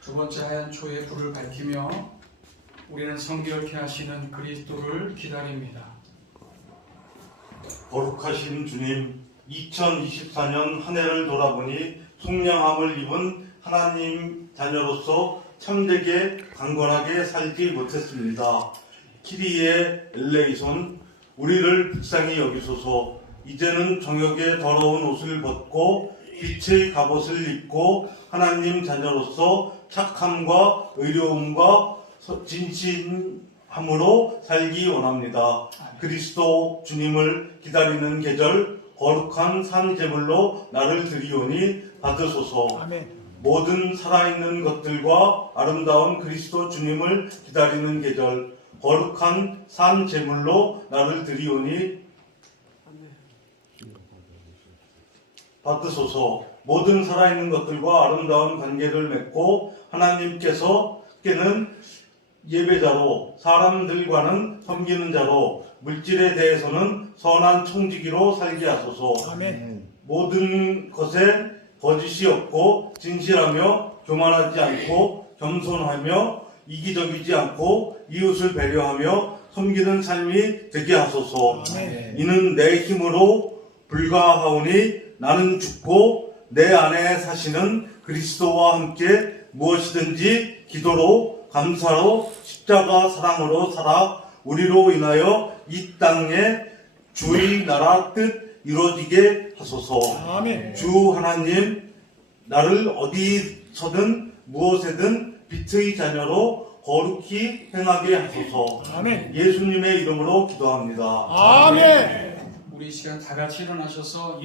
두 번째 하얀 초에 불을 밝히며 우리는 성결케 하시는 그리스도를 기다립니다. 거룩하신 주님, 2024년 한 해를 돌아보니 속량함을 입은 하나님 자녀로서 참되게 강건하게 살지 못했습니다. 키리의 엘레이손, 우리를 불쌍히 여기소서. 이제는 정욕의 더러운 옷을 벗고 빛의 갑옷을 입고 하나님 자녀로서 착함과 의로움과 서- 진실함으로 살기 원합니다. 그리스도 주님을 기다리는 계절 거룩한 산 제물로 나를 드리오니 받으소서. 아멘. 모든 살아있는 것들과 아름다운 그리스도 주님을 기다리는 계절 거룩한 산 제물로 나를 드리오니 받으소서 모든 살아있는 것들과 아름다운 관계를 맺고 하나님께서께는 예배자로 사람들과는 섬기는 자로 물질에 대해서는 선한 청지기로 살게 하소서 아멘. 모든 것에 거짓이 없고 진실하며 교만하지 않고 겸손하며 이기적이지 않고 이웃을 배려하며 섬기는 삶이 되게 하소서. 아멘. 이는 내 힘으로 불가하오니 나는 죽고 내 안에 사시는 그리스도와 함께 무엇이든지 기도로 감사로 십자가 사랑으로 살아 우리로 인하여 이 땅에 주의 나라 뜻 이루어지게 하소서. 아멘. 주 하나님 나를 어디서든 무엇에든 빛의 자녀로 거룩히 행하게 하소서. 아멘. 예수님의 이름으로 기도합니다. 아멘. 우리 이 시간 다 같이 일어나셔서